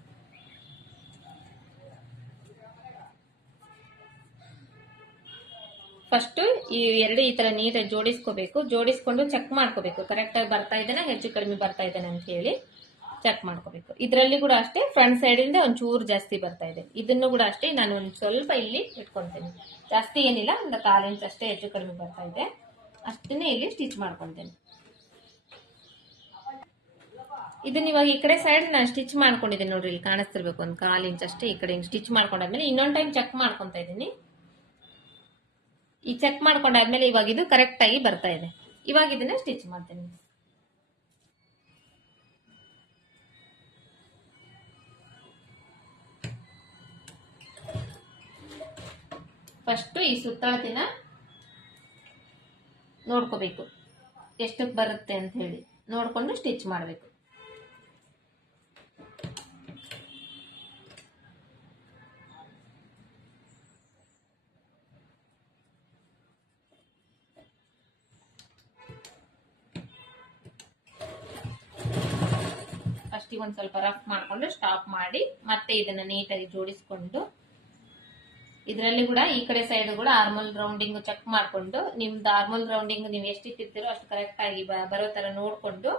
ಫಸ್ಟ್ ಈ ಎರಡು ಈ ತರ ನೀಟಾಗಿ ಜೋಡಿಸ್ಕೋಬೇಕು. ಜೋಡಿಸ್ಕೊಂಡು ಚೆಕ್ ಮಾಡ್ಕೋಬೇಕು. ಕರೆಕ್ಟ್ ಆಗಿ ಬರ್ತಾ ಇದ್ದಾನೆ? ಹೆಚ್ಚು ಕಡಿಮೆ ಬರ್ತಾ ಇದ್ದಾನೆ ಅಂತ ಹೇಳಿ ಚೆಕ್ ಮಾಡ್ಕೋಬೇಕು. ಇದರಲ್ಲಿ ಕೂಡ ಅಷ್ಟೇ ಫ್ರಂಟ್ ಸೈಡ್ ಇಂದ ಒಂಚೂರು ಜಾಸ್ತಿ ಬರ್ತಾ ಇದೆ. ಇದನ್ನು ಕೂಡ ಅಷ್ಟೇ ನಾನು ಒಂದು ಸ್ವಲ್ಪ ಇಲ್ಲಿ ಇಟ್ಕೊಂತೇನೆ. ಜಾಸ್ತಿ ಏನಿಲ್ಲ, ಒಂದು ಕಾಲು ಇಂಚ್ ಅಷ್ಟೇ ಹೆಚ್ಚು ಕಡಿಮೆ ಬರ್ತಾ ಇದೆ. ಅಷ್ಟನ್ನೇ ಇಲ್ಲಿ ಸ್ಟಿಚ್ ಮಾಡ್ಕೊಳ್ತೇನೆ ಇದನ್ನ ಇವಾಗ ಈ ಕಡೆ ಸೈಡ್ ನಾನು ಸ್ಟಿಚ್ ಮಾಡ್ಕೊಂಡಿದ್ದೀನಿ ನೋಡ್ರಿ, ಇಲ್ಲಿ ಕಾಣಿಸ್ತಿರ್ಬೇಕು ಒಂದು ಕಾಲ್ ಇಂಚ್ ಅಷ್ಟೇ ಈ ಕಡೆ ಸ್ಟಿಚ್ ಮಾಡ್ಕೊಂಡಾದ್ಮೇಲೆ ಇನ್ನೊಂದು ಟೈಮ್ ಚೆಕ್ ಮಾಡ್ಕೊತಾ ಇದ್ದೀನಿ. ಈ ಚೆಕ್ ಮಾಡ್ಕೊಂಡಾದ್ಮೇಲೆ ಇವಾಗ ಇದು ಕರೆಕ್ಟ್ ಆಗಿ ಬರ್ತಾ ಇದೆ. ಇವಾಗ ಇದನ್ನ ಸ್ಟಿಚ್ ಮಾಡ್ತೀನಿ. ಫಸ್ಟ್ ಈ ಸುತ್ತಳತಿನ ನೋಡ್ಕೋಬೇಕು. ಎಷ್ಟಕ್ಕೆ ಬರುತ್ತೆ ಅಂತ ಹೇಳಿ ನೋಡ್ಕೊಂಡು ಸ್ಟಿಚ್ ಮಾಡಬೇಕು. ಫಸ್ಟಿಗೆ ಒಂದು ಸ್ವಲ್ಪ ರಫ್ ಮಾಡಿಕೊಂಡು ಸ್ಟಾಪ್ ಮಾಡಿ ಮತ್ತೆ ಇದನ್ನ ನೀಟಾಗಿ ಜೋಡಿಸ್ಕೊಂಡು ಇದರಲ್ಲಿ ಕೂಡ ಈ ಕಡೆ ಸೈಡ್ ಕೂಡ ಆರ್ಮಲ್ ರೌಂಡಿಂಗ್ ಚೆಕ್ ಮಾಡ್ಕೊಂಡು, ನಿಮ್ದು ಆರ್ಮಲ್ ರೌಂಡಿಂಗ್ ನೀವು ಎಷ್ಟು ಇಟ್ಟಿರ್ತೀರೋ ಅಷ್ಟು ಕರೆಕ್ಟ್ ಆಗಿ ಬರೋ ತರ ನೋಡ್ಕೊಂಡು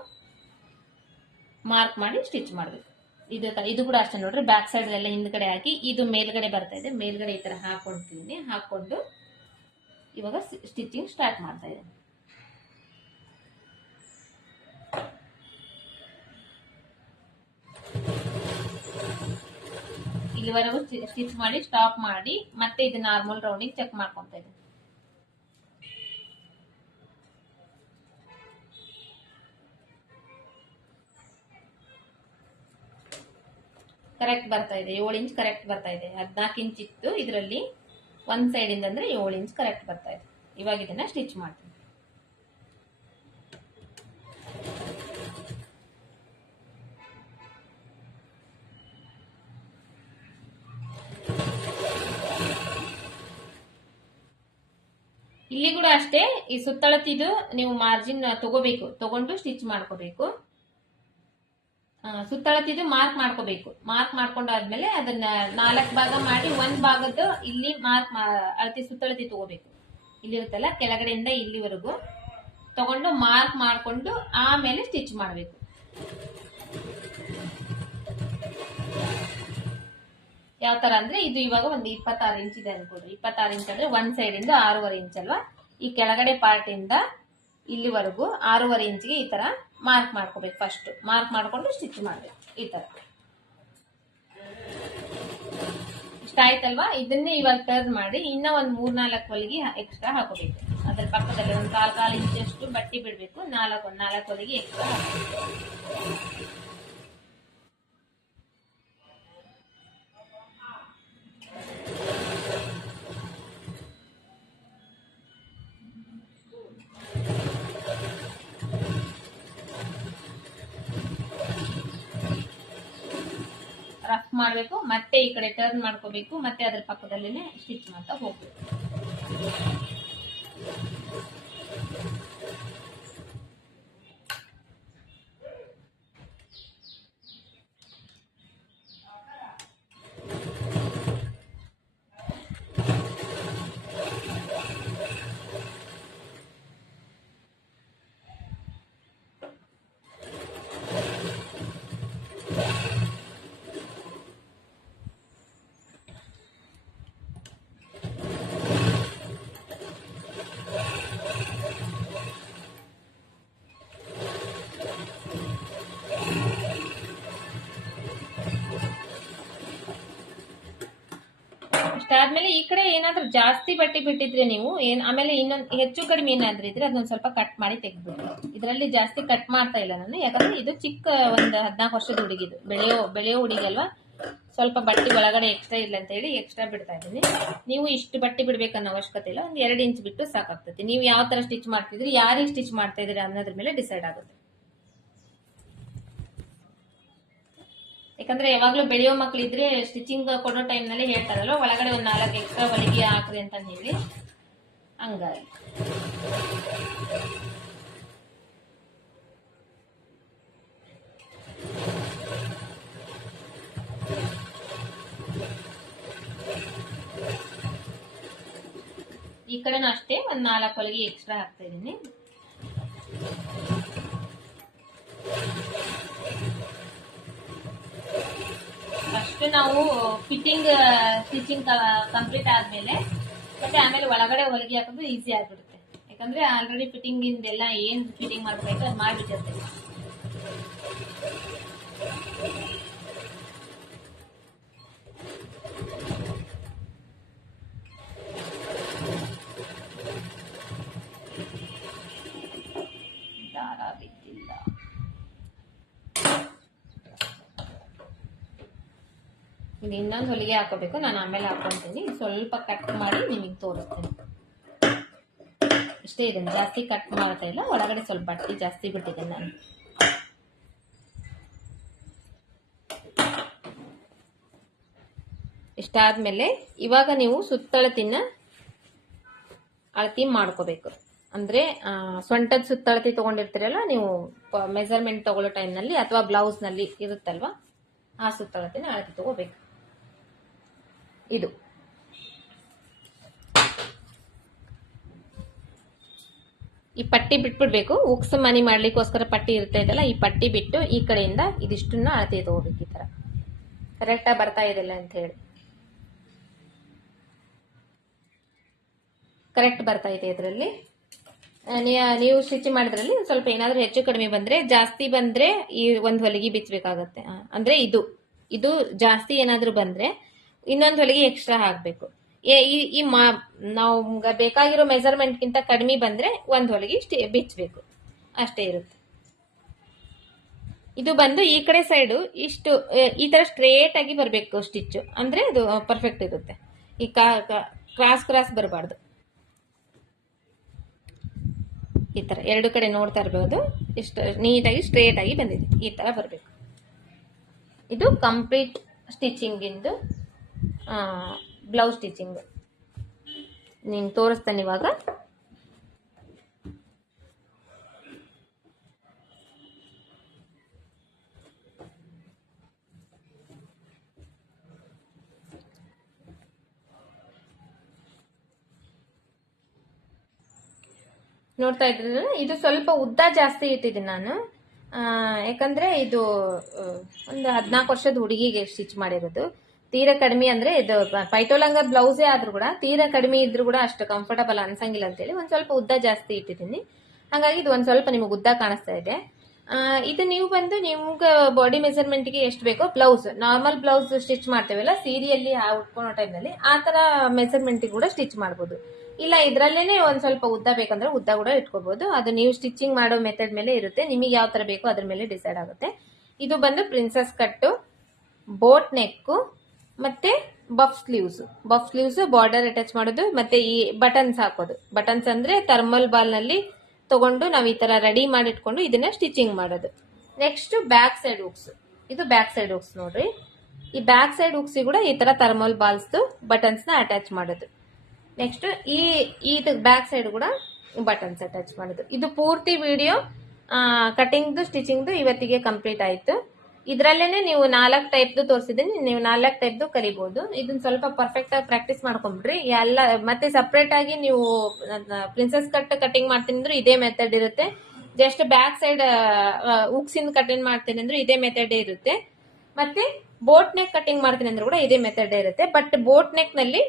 ಮಾರ್ಕ್ ಮಾಡಿ ಸ್ಟಿಚ್ ಮಾಡಬೇಕು. ಇದು ಇದು ಕೂಡ ಅಷ್ಟೇ ನೋಡ್ರಿ ಬ್ಯಾಕ್ ಸೈಡ್ ಎಲ್ಲ ಹಿಂದ್ಗಡೆ ಹಾಕಿ, ಇದು ಮೇಲ್ಗಡೆ ಬರ್ತಾ ಇದೆ. ಮೇಲ್ಗಡೆ ಈ ತರ ಹಾಕೊಂಡ್ತೀನಿ ಹಾಕೊಂಡು ಇವಾಗ ಸ್ಟಿಚಿಂಗ್ ಸ್ಟಾರ್ಟ್ ಮಾಡ್ತಾ ಇದ್ದೀನಿ. ಇಲ್ಲಿವರೆಗೂ ಸ್ಟಿಚ್ ಮಾಡಿ ಸ್ಟಾಪ್ ಮಾಡಿ ಮತ್ತೆ ಇದು ನಾರ್ಮಲ್ ರೌಂಡಿಂಗ್ ಚೆಕ್ ಮಾಡ್ಕೊಂತ ಇದ್ದೀನಿ ಕರೆಕ್ಟ್ ಬರ್ತಾ ಇದೆ. ಏಳು ಇಂಚ್ ಕರೆಕ್ಟ್ ಬರ್ತಾ ಇದೆ. ಹದಿನಾಲ್ಕು ಇಂಚ್ ಇತ್ತು. ಇದರಲ್ಲಿ ಒಂದ್ ಸೈಡ್ ಇಂದ ಅಂದ್ರೆ ಏಳು ಇಂಚ್ ಕರೆಕ್ಟ್ ಬರ್ತಾ ಇದೆ. ಇವಾಗ ಇದನ್ನ ಸ್ಟಿಚ್ ಮಾಡ್ತೀನಿ. ಇಲ್ಲಿ ಕೂಡ ಅಷ್ಟೇ, ಈ ಸುತ್ತಳತಿದು ನೀವು ಮಾರ್ಜಿನ್ ತಗೋಬೇಕು, ತಗೊಂಡು ಸ್ಟಿಚ್ ಮಾಡ್ಕೋಬೇಕು. ಸುತ್ತಳತಿದು ಮಾರ್ಕ್ ಮಾಡ್ಕೋಬೇಕು. ಮಾರ್ಕ್ ಮಾಡ್ಕೊಂಡಾದ್ಮೇಲೆ ಅದನ್ನ ನಾಲ್ಕು ಭಾಗ ಮಾಡಿ ಒಂದ್ ಭಾಗದ್ದು ಇಲ್ಲಿ ಮಾರ್ಕ್ ಅಳತಿ ಸುತ್ತಳತಿ ತಗೋಬೇಕು. ಇಲ್ಲಿರುತ್ತಲ್ಲ, ಕೆಳಗಡೆಯಿಂದ ಇಲ್ಲಿವರೆಗೂ. ತಗೊಂಡು ಮಾರ್ಕ್ ಮಾಡ್ಕೊಂಡು ಆಮೇಲೆ ಸ್ಟಿಚ್ ಮಾಡಬೇಕು. ಯಾವ ತರ ಅಂದ್ರೆ ಇದು ಇವಾಗ ಒಂದು ಇಪ್ಪತ್ತಾರು ಇಂಚ್ ಇದೆ ಅನ್ಕೊಡ್ರಿ ಇಪ್ಪತ್ತಾರು ಇಂಚ್ ಅಂದ್ರೆ ಒಂದ್ ಸೈಡ್ ಇಂದ ಆರೂವರೆ ಇಂಚ್ ಅಲ್ವಾ? ಈ ಕೆಳಗಡೆ ಪಾರ್ಟ್ ಇಂದ ಇಲ್ಲಿವರೆಗೂ ಆರೂವರೆ ಇಂಚ್ಗೆ ಈ ತರ ಮಾರ್ಕ್ ಮಾಡ್ಕೋಬೇಕು ಫಸ್ಟ್ ಮಾರ್ಕ್ ಮಾಡ್ಕೊಂಡು ಸ್ಟಿಚ್ ಮಾಡ್ಬೇಕು ಈ ತರ. ಇಷ್ಟ ಆಯ್ತಲ್ವಾ ಇದನ್ನೇ ಇವಾಗ ಟರ್ನ್ ಮಾಡಿ ಇನ್ನ ಒಂದ್ ಮೂರ್ನಾಲ್ಕು ಹೊಲಿಗೆ ಎಕ್ಸ್ಟ್ರಾ ಹಾಕೋಬೇಕು. ಅದ್ರ ಪಕ್ಕದಲ್ಲಿ ಒಂದ್ ಕಾಲ್ ಕಾಲ್ ಇಂಚಷ್ಟು ಬಟ್ಟೆ ಬಿಡ್ಬೇಕು. ನಾಲ್ಕು ಒಂದ್ ನಾಲ್ಕು ಹೊಲಿಗೆ ಎಕ್ಸ್ಟ್ರಾ ಹಾಕೋಬೇಕು. ಮಾಡಬೇಕು ಮತ್ತೆ ಈ ಕಡೆ ಟರ್ನ್ ಮಾಡ್ಕೋಬೇಕು ಮತ್ತೆ ಅದ್ರ ಪಕ್ಕದಲ್ಲೇನೆ ಸ್ಟಿಚ್ ಮಾಡ್ತಾ ಹೋಗ್ಬೇಕು. ಇಷ್ಟಾದ್ಮೇಲೆ ಈ ಕಡೆ ಏನಾದ್ರೂ ಜಾಸ್ತಿ ಬಟ್ಟೆ ಬಿಟ್ಟಿದ್ರೆ ನೀವು ಏನ್ ಆಮೇಲೆ ಇನ್ನೊಂದ್ ಹೆಚ್ಚು ಕಡಿಮೆ ಏನಾದ್ರೂ ಇದ್ರೆ ಅದೊಂದ್ ಸ್ವಲ್ಪ ಕಟ್ ಮಾಡಿ ತೆಗ್ದ್ಬಿಡಿ. ಇದರಲ್ಲಿ ಜಾಸ್ತಿ ಕಟ್ ಮಾಡ್ತಾ ಇಲ್ಲ ನಾನು. ಯಾಕಂದ್ರೆ ಇದು ಚಿಕ್ಕ ಒಂದ್ ಹದಿನಾಲ್ಕು ವರ್ಷದ ಹುಡುಗಿದು ಬೆಳೆಯೋ ಬೆಳೆಯೋ ಹುಡುಗಿ ಅಲ್ವಾ ಸ್ವಲ್ಪ ಬಟ್ಟೆ ಒಳಗಡೆ ಎಕ್ಸ್ಟ್ರಾ ಇಲ್ಲ ಅಂತ ಹೇಳಿ ಎಕ್ಸ್ಟ್ರಾ ಬಿಡ್ತಾ ಇದ್ದೀನಿ. ನೀವು ಇಷ್ಟು ಬಟ್ಟೆ ಬಿಡ್ಬೇಕನ್ನೋ ಅವಶ್ಯಕತೆ ಇಲ್ಲ. ಒಂದ್ ಎರಡು ಇಂಚ್ ಬಿಟ್ಟು ಸಾಕಾಗ್ತದೆ. ನೀವು ಯಾವ ತರ ಸ್ಟಿಚ್ ಮಾಡ್ತಿದ್ರಿ ಯಾರಿಗೆ ಸ್ಟಿಚ್ ಮಾಡ್ತಾ ಇದ್ರಿ ಅನ್ನೋದ್ರ ಮೇಲೆ ಡಿಸೈಡ್ ಆಗುತ್ತೆ. ಯಾಕಂದ್ರೆ ಯಾವಾಗ್ಲೂ ಬೆಳೆಯೋ ಮಕ್ಳಿದ್ರೆ ಸ್ಟಿಚಿಂಗ್ ಕೊಡೋ ಟೈಮ್ನಲ್ಲಿ ಹೇಳ್ತಾರಲ್ವ? ಒಳಗಡೆ ಒಂದ್ ನಾಲ್ಕು ಎಕ್ಸ್ಟ್ರಾ ಹೊಲಿಗೆ ಹಾಕ್ರಿ ಅಂತ ಹೇಳಿ. ಹಂಗಾಗಿ. ಈ ಕಡೆನೂ ಅಷ್ಟೇ, ಒಂದ್ ನಾಲ್ಕು ಹೊಲಿಗೆ ಎಕ್ಸ್ಟ್ರಾ ಹಾಕ್ತಾ ಇದೀನಿ ಫಸ್ಟ್ ನಾವು ಫಿಟ್ಟಿಂಗ್ ಸ್ಟಿಚಿಂಗ್ ಕಂಪ್ಲೀಟ್ ಆದ್ಮೇಲೆ, ಮತ್ತೆ ಆಮೇಲೆ ಒಳಗಡೆ ಹೊಲಿಗೆ ಹಾಕೋದು ಈಸಿ ಆಗ್ಬಿಡುತ್ತೆ. ಯಾಕಂದ್ರೆ ಆಲ್ರೆಡಿ ಫಿಟ್ಟಿಂಗ್ ಇಂದೆಲ್ಲ ಏನ್ ಫಿಟ್ಟಿಂಗ್ ಮಾಡ್ಬೇಕು, ಅದು ಮಾಡ್ಬಿಟ್ಟಿರ್ತೀವಿ. ಇದು ಇನ್ನೊಂದು ಹೊಲಿಗೆ ಹಾಕೋಬೇಕು. ನಾನು ಆಮೇಲೆ ಹಾಕೊಂತೀನಿ. ಸ್ವಲ್ಪ ಕಟ್ ಮಾಡಿ ನಿಮಗೆ ತೋರಿಸ್ತೀನಿ. ಇಷ್ಟೇ ಇದನ್ನು ಜಾಸ್ತಿ ಕಟ್ ಮಾಡ್ತಾ ಇಲ್ಲ. ಒಳಗಡೆ ಸ್ವಲ್ಪ ಬಟ್ಟೆ ಜಾಸ್ತಿ ಬಿಟ್ಟಿದ್ದೀನಿ ನಾನು. ಇಷ್ಟಾದ್ಮೇಲೆ ಇವಾಗ ನೀವು ಸುತ್ತಳತಿನ ಅಳತಿ ಮಾಡ್ಕೋಬೇಕು. ಅಂದ್ರೆ ಸೊಂಟದ ಸುತ್ತಳತಿ ತೊಗೊಂಡಿರ್ತೀರಲ್ಲ, ನೀವು ಮೆಜರ್ಮೆಂಟ್ ತಗೊಳ್ಳೋ ಟೈಮ್ನಲ್ಲಿ ಅಥವಾ ಬ್ಲೌಸ್ನಲ್ಲಿ ಇರುತ್ತಲ್ವಾ, ಆ ಸುತ್ತಳತಿನ ಅಳತಿ ತಗೋಬೇಕು. ಇದು. ಈ ಪಟ್ಟಿ ಬಿಟ್ಬಿಡ್ಬೇಕು. ಉಕ್ಸ್ ಮನಿ ಮಾಡ್ಲಿಕ್ಕೋಸ್ಕರ ಪಟ್ಟಿ ಇರ್ತೈತಲ್ಲ ಈ ಪಟ್ಟಿ ಬಿಟ್ಟು ಈ ಕಡೆಯಿಂದ ಇದಿಷ್ಟನ್ನ ಅಳತೆ ತಗೋಬೇಕು ಈ ತರ ಕರೆಕ್ಟಾಗಿ ಬರ್ತಾ ಇದೆಲ್ಲ ಅಂತ ಹೇಳಿ. ಕರೆಕ್ಟ್ ಬರ್ತಾ ಇದೆ ಇದರಲ್ಲಿ. ನೀವು ಸ್ಟಿಚ್ ಮಾಡಿದ್ರಲ್ಲಿ ಸ್ವಲ್ಪ ಏನಾದ್ರೂ ಹೆಚ್ಚು ಕಡಿಮೆ ಬಂದ್ರೆ, ಜಾಸ್ತಿ ಬಂದ್ರೆ ಈ ಒಂದ್ ಹೊಲಿಗೆ ಬಿಚ್ಚಬೇಕಾಗತ್ತೆ ಅಂದ್ರೆ ಇದು. ಇದು ಜಾಸ್ತಿ ಏನಾದ್ರೂ ಬಂದ್ರೆ ಇನ್ನೊಂದು ಹೊಲಿಗೆ ಎಕ್ಸ್ಟ್ರಾ ಹಾಕ್ಬೇಕು. ಈ ಮಾ, ನಾವು ಬೇಕಾಗಿರೋ ಮೆಜರ್ಮೆಂಟ್ಗಿಂತ ಕಡಿಮೆ ಬಂದ್ರೆ ಒಂದ್ ಹೊಲಿಗೆ ಇಷ್ಟೇ ಬಿಚ್ಚಬೇಕು ಅಷ್ಟೇ ಇರುತ್ತೆ. ಇದು ಬಂದು ಈ ಕಡೆ ಸೈಡು ಇಷ್ಟು ಈ ತರ ಸ್ಟ್ರೇಟ್ ಆಗಿ ಬರಬೇಕು ಸ್ಟಿಚ್ ಅಂದ್ರೆ ಅದು ಪರ್ಫೆಕ್ಟ್ ಇರುತ್ತೆ. ಈ ಕ್ರಾಸ್ ಕ್ರಾಸ್ ಬರಬಾರ್ದು. ಈ ತರ ಎರಡು ಕಡೆ ನೋಡ್ತಾ ಇರಬಹುದು ಇಷ್ಟು, ನೀಟಾಗಿ ಸ್ಟ್ರೇಟ್ ಆಗಿ ಬಂದಿದೆ. ಈ ತರ ಬರಬೇಕು. ಇದು ಕಂಪ್ಲೀಟ್ ಸ್ಟಿಚಿಂಗ್ ಇಂದು. ಬ್ಲೌಸ್ ಸ್ಟಿಚಿಂಗ್ ನಿಂಗೆ ತೋರಿಸ್ತೇನೆ ಇವಾಗ. ನೋಡ್ತಾ ಇದ್ದೀನಿ ಇದು ಸ್ವಲ್ಪ ಉದ್ದ ಜಾಸ್ತಿ ಇಟ್ಟಿದ್ದೀನಿ ನಾನು. ಯಾಕಂದ್ರೆ ಇದು ಒಂದು ಹದಿನಾಲ್ಕು ವರ್ಷದ ಹುಡುಗಿಗೆ ಸ್ಟಿಚ್ ಮಾಡಿರೋದು. ತೀರಾ ಕಡಿಮೆ ಅಂದ್ರೆ ಇದು ಪೈಟೋಲಂಗ ಬ್ಲೌಸೇ ಆದ್ರೂ ಕೂಡ ತೀರಾ ಕಡಿಮೆ ಇದ್ರೂ ಕೂಡ ಅಷ್ಟು ಕಂಫರ್ಟಬಲ್ ಅನ್ಸಂಗಿಲ್ಲ ಅಂತೇಳಿ ಒಂದ್ ಸ್ವಲ್ಪ ಉದ್ದ ಜಾಸ್ತಿ ಇಟ್ಟಿದ್ದೀನಿ. ಹಾಗಾಗಿ ಇದು ಒಂದ್ ಸ್ವಲ್ಪ ನಿಮಗೆ ಉದ್ದ ಕಾಣಿಸ್ತಾ ಇದೆ. ಇದು ನೀವು ಬಂದು ನಿಮ್ಗೆ ಬಾಡಿ ಮೆಸರ್ಮೆಂಟ್ಗೆ ಎಷ್ಟು ಬೇಕೋ ಬ್ಲೌಸ್ ನಾರ್ಮಲ್ ಬ್ಲೌಸ್ ಸ್ಟಿಚ್ ಮಾಡ್ತೇವಲ್ಲ, ಸೀರೆಯಲ್ಲಿ ಉಟ್ಕೊಳೋ ಟೈಮ್ನಲ್ಲಿ ಆ ತರ ಮೆಜರ್ಮೆಂಟ್ ಕೂಡ ಸ್ಟಿಚ್ ಮಾಡ್ಬೋದು. ಇಲ್ಲ, ಇದ್ರಲ್ಲೇನೆ ಒಂದ್ ಸ್ವಲ್ಪ ಉದ್ದ ಬೇಕಂದ್ರೆ ಉದ್ದ ಕೂಡ ಇಟ್ಕೋಬಹುದು ಅದು ನೀವು ಸ್ಟಿಚಿಂಗ್ ಮಾಡೋ ಮೆಥಡ್ ಮೇಲೆ ಇರುತ್ತೆ. ನಿಮಗೆ ಯಾವ ತರ ಬೇಕೋ ಅದ್ರ ಮೇಲೆ ಡಿಸೈಡ್ ಆಗುತ್ತೆ. ಇದು ಬಂದು ಪ್ರಿನ್ಸಸ್ ಕಟ್ಟು ಬೋಟ್ ನೆಕ್ ಮತ್ತೆ puff sleeves puff sleeves border attach ಮಾಡೋದು, ಮತ್ತೆ ಈ ಬಟನ್ಸ್ ಹಾಕೋದು. ಬಟನ್ಸ್ ಅಂದ್ರೆ ಥರ್ಮಲ್ ಬಾಲ್ನಲ್ಲಿ ತಗೊಂಡು ನಾವು ಈ ತರ ರೆಡಿ ಮಾಡಿಟ್ಕೊಂಡು ಇದನ್ನ ಸ್ಟಿಚಿಂಗ್ ಮಾಡೋದು. ನೆಕ್ಸ್ಟ್ ಬ್ಯಾಕ್ ಸೈಡ್ ಹುಕ್ಸ್ ಇದು ಬ್ಯಾಕ್ ಸೈಡ್ ಹುಕ್ಸ್ ನೋಡ್ರಿ. ಈ ಬ್ಯಾಕ್ ಸೈಡ್ ಹುಕ್ಸ್ ಕೂಡ ಈ ತರ ಥರ್ಮಲ್ ಬಟನ್ಸ್ನ ಅಟ್ಯಾಚ್ ಮಾಡೋದು. ನೆಕ್ಸ್ಟ್ ಈ ಇದು ಬ್ಯಾಕ್ ಸೈಡ್ ಕೂಡ ಬಟನ್ಸ್ ಅಟ್ಯಾಚ್ ಮಾಡೋದು. ಇದು ಪೂರ್ತಿ ವಿಡಿಯೋ ಕಟಿಂಗ್ದು ಸ್ಟಿಚಿಂಗ್ದು ಇವತ್ತಿಗೆ ಕಂಪ್ಲೀಟ್ ಆಯ್ತು. ಇದ್ರಲ್ಲೇನೆ ನೀವು ನಾಲ್ಕು ಟೈಪ್ದು ತೋರಿಸಿದ್ದೀನಿ. ನೀವು ನಾಲ್ಕು ಟೈಪ್ದು ಕಲಿಬಹುದು ಇದನ್ನ ಸ್ವಲ್ಪ ಪರ್ಫೆಕ್ಟ್ ಆಗಿ ಪ್ರಾಕ್ಟೀಸ್ ಮಾಡ್ಕೊಂಡ್ಬಿಡ್ರಿ ಎಲ್ಲ, ಮತ್ತೆ ಸಪ್ರೇಟ್ ಆಗಿ ನೀವು ಪ್ರಿನ್ಸಸ್ ಕಟ್ ಕಟಿಂಗ್ ಮಾಡ್ತೀನಿ ಅಂದ್ರೆ ಇದೇ ಮೆಥಡ್ ಇರುತ್ತೆ. ಜಸ್ಟ್ ಬ್ಯಾಕ್ ಸೈಡ್ ಉಕ್ಸಿಂದ ಕಟಿಂಗ್ ಮಾಡ್ತೀನಿ ಅಂದ್ರೆ ಇದೇ ಮೆಥಡ್ ಇರುತ್ತೆ. ಮತ್ತೆ ಬೋಟ್ ನೆಕ್ ಕಟಿಂಗ್ ಮಾಡ್ತೀನಿ ಅಂದ್ರೆ ಕೂಡ ಇದೇ ಮೆಥಡ್ ಇರುತ್ತೆ. ಬಟ್ ಬೋಟ್ ನೆಕ್ನಲ್ಲಿ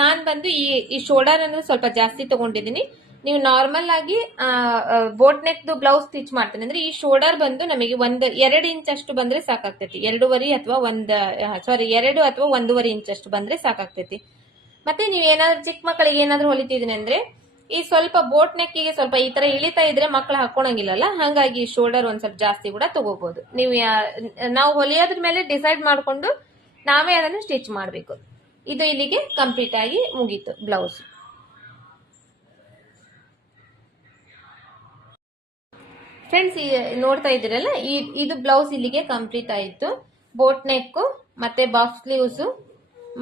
ನಾನ್ ಬಂದು ಈ ಈ ಶೋಲ್ಡರ್ ಅನ್ನು ಸ್ವಲ್ಪ ಜಾಸ್ತಿ ತಗೊಂಡಿದ್ದೀನಿ ನೀವು ನಾರ್ಮಲ್ ಆಗಿ ಬೋಟ್ ನೆಕ್ ಬ್ಲೌಸ್ ಸ್ಟಿಚ್ ಮಾಡ್ತೀನಿ. ಅಂದ್ರೆ ಈ ಶೋಲ್ಡರ್ ಬಂದು ನಮಗೆ ಒಂದ್, ಎರಡು ಇಂಚ್ ಅಷ್ಟು ಬಂದ್ರೆ ಸಾಕಾಗ್ತೈತಿ. ಎರಡೂವರೆ ಅಥವಾ ಒಂದ್ ಸಾರಿ ಎರಡು ಅಥವಾ ಒಂದೂವರೆ ಇಂಚ್ ಅಷ್ಟು ಬಂದ್ರೆ ಸಾಕಾಗ್ತೈತಿ. ಮತ್ತೆ ನೀವು ಏನಾದ್ರು ಚಿಕ್ಕ ಮಕ್ಕಳಿಗೆ ಏನಾದ್ರು ಹೊಲಿತಿದ್ದೀನಿ ಅಂದ್ರೆ, ಈ ಸ್ವಲ್ಪ ಬೋಟ್ ನೆಕ್ಕಿಗೆ ಸ್ವಲ್ಪ ಈ ತರ ಇಳಿತಾ ಇದ್ರೆ ಮಕ್ಕಳು ಹಾಕೊಳಂಗಿಲ್ಲಲ್ಲ, ಹಾಗಾಗಿ ಶೋಲ್ಡರ್ ಒಂದ್ ಸ್ವಲ್ಪ ಜಾಸ್ತಿ ಕೂಡ ತಗೋಬಹುದು ನೀವು ನಾವು ಹೊಲಿಯೋದ್ರ ಮೇಲೆ ಡಿಸೈಡ್ ಮಾಡ್ಕೊಂಡು ನಾವೇ ಅದನ್ನು ಸ್ಟಿಚ್ ಮಾಡಬೇಕು. ಇದು ಇಲ್ಲಿಗೆ ಕಂಪ್ಲೀಟ್ ಆಗಿ ಮುಗೀತು ಬ್ಲೌಸ್ ಫ್ರೆಂಡ್ಸ್ ನೋಡ್ತಾ ಇದ್ದೀರಲ್ಲ ಇದು ಬ್ಲೌಸ್ ಇಲ್ಲಿಗೆ ಕಂಪ್ಲೀಟ್ ಆಯಿತು. ಬೋಟ್ ನೆಕ್ ಮತ್ತೆ ಬಾಫ್ ಸ್ಲೀವ್ಸ್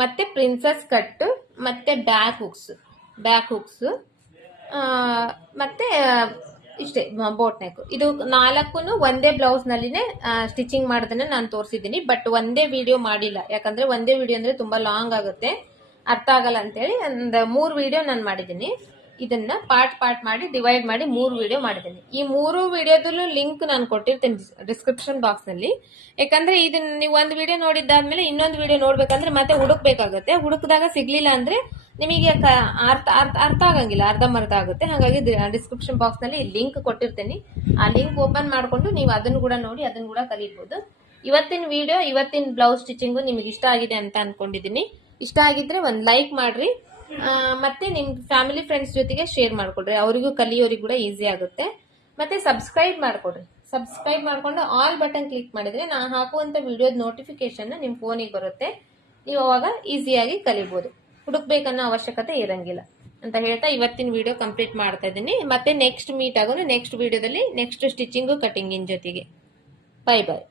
ಮತ್ತೆ ಪ್ರಿನ್ಸಸ್ ಕಟ್ ಮತ್ತೆ ಬ್ಯಾಕ್ ಹುಕ್ಸ್ ಬ್ಯಾಕ್ ಹುಕ್ಸ್ ಮತ್ತೆ ಇಷ್ಟೇ ಬೋಟ್ ನೆಕ್ ಇದು ನಾಲ್ಕು ಒಂದೇ ಬ್ಲೌಸ್ ನಲ್ಲಿನೇ ಸ್ಟಿಚಿಂಗ್ ಮಾಡೋದನ್ನ ನಾನು ತೋರಿಸಿದ್ದೀನಿ. ಬಟ್ ಒಂದೇ ವಿಡಿಯೋ ಮಾಡಿಲ್ಲ. ಯಾಕಂದ್ರೆ ಒಂದೇ ವಿಡಿಯೋ ಅಂದ್ರೆ ತುಂಬಾ ಲಾಂಗ್ ಆಗುತ್ತೆ. ಅರ್ಥ ಆಗಲ್ಲ ಅಂತೇಳಿ, ಒಂದು ಮೂರು ವಿಡಿಯೋ ನಾನು ಮಾಡಿದ್ದೀನಿ. ಇದನ್ನ ಪಾರ್ಟ್ ಪಾರ್ಟ್ ಮಾಡಿ ಡಿವೈಡ್ ಮಾಡಿ ಮೂರು ವಿಡಿಯೋ ಮಾಡಿದ್ದೀನಿ. ಈ ಮೂರು ವಿಡಿಯೋದಲ್ಲೂ ಲಿಂಕ್ ನಾನು ಕೊಟ್ಟಿರ್ತೀನಿ ಡಿಸ್ಕ್ರಿಪ್ಷನ್ ಬಾಕ್ಸ್ನಲ್ಲಿ ಯಾಕಂದ್ರೆ ಇದನ್ನ ನೀವು ಒಂದು ವಿಡಿಯೋ ನೋಡಿದ್ದಾದ್ಮೇಲೆ ಇನ್ನೊಂದು ವಿಡಿಯೋ ನೋಡ್ಬೇಕಂದ್ರೆ ಮತ್ತೆ ಹುಡುಕ್ಬೇಕಾಗುತ್ತೆ. ಹುಡುಕಿದಾಗ ಸಿಗ್ಲಿಲ್ಲ ಅಂದ್ರೆ ನಿಮಗೆ ಅರ್ಥ ಅರ್ಥ ಅರ್ಥ ಆಗಂಗಿಲ್ಲ ಅರ್ಧಂಬರ್ಧ ಆಗುತ್ತೆ. ಹಾಗಾಗಿ ಡಿಸ್ಕ್ರಿಪ್ಷನ್ ಬಾಕ್ಸ್ನಲ್ಲಿ ಲಿಂಕ್ ಕೊಟ್ಟಿರ್ತೀನಿ. ಆ ಲಿಂಕ್ ಓಪನ್ ಮಾಡಿಕೊಂಡು ನೀವು ಅದನ್ನು ಕೂಡ ನೋಡಿ, ಅದನ್ನು ಕೂಡ ಕಲಿಬಹುದು ಇವತ್ತಿನ ವಿಡಿಯೋ ಇವತ್ತಿನ ಬ್ಲೌಸ್ ಸ್ಟಿಚಿಂಗು ನಿಮಗೆ ಇಷ್ಟ ಆಗಿದೆ ಅಂತ ಅನ್ಕೊಂಡಿದ್ದೀನಿ. ಇಷ್ಟ ಆಗಿದ್ರೆ ಒಂದು ಲೈಕ್ ಮಾಡ್ರಿ. ಮತ್ತೆ ನಿಮ್ ಫ್ಯಾಮಿಲಿ ಫ್ರೆಂಡ್ಸ್ ಜೊತೆಗೆ ಶೇರ್ ಮಾಡ್ಕೊಡ್ರಿ. ಅವರಿಗೂ ಕಲಿಯೋರಿಗೂ ಕೂಡ ಈಸಿ ಆಗುತ್ತೆ. ಮತ್ತೆ ಸಬ್ಸ್ಕ್ರೈಬ್ ಮಾಡ್ಕೊಡ್ರಿ. ಸಬ್ಸ್ಕ್ರೈಬ್ ಮಾಡ್ಕೊಂಡು ಆಲ್ ಬಟನ್ ಕ್ಲಿಕ್ ಮಾಡಿದ್ರೆ ನಾ ಹಾಕುವಂತ ವಿಡಿಯೋದ ನೋಟಿಫಿಕೇಶನ್ ನಿಮ್ ಫೋನಿಗೆ ಬರುತ್ತೆ. ನೀವು ಅವಾಗ ಈಸಿಯಾಗಿ ಕಲಿಬಹುದು ಹುಡುಕ್ಬೇಕನ್ನೋ ಅವಶ್ಯಕತೆ ಇರಂಗಿಲ್ಲ. ಅಂತ ಹೇಳ್ತಾ ಇವತ್ತಿನ ವಿಡಿಯೋ ಕಂಪ್ಲೀಟ್ ಮಾಡ್ತಾ ಇದ್ದೀನಿ. ಮತ್ತೆ ನೆಕ್ಸ್ಟ್ ಮೀಟ್ ಆಗೋಣ ನೆಕ್ಸ್ಟ್ ವಿಡಿಯೋದಲ್ಲಿ ನೆಕ್ಸ್ಟ್ ಸ್ಟಿಚಿಂಗು ಕಟಿಂಗಿನ ಜೊತೆಗೆ. Bye bye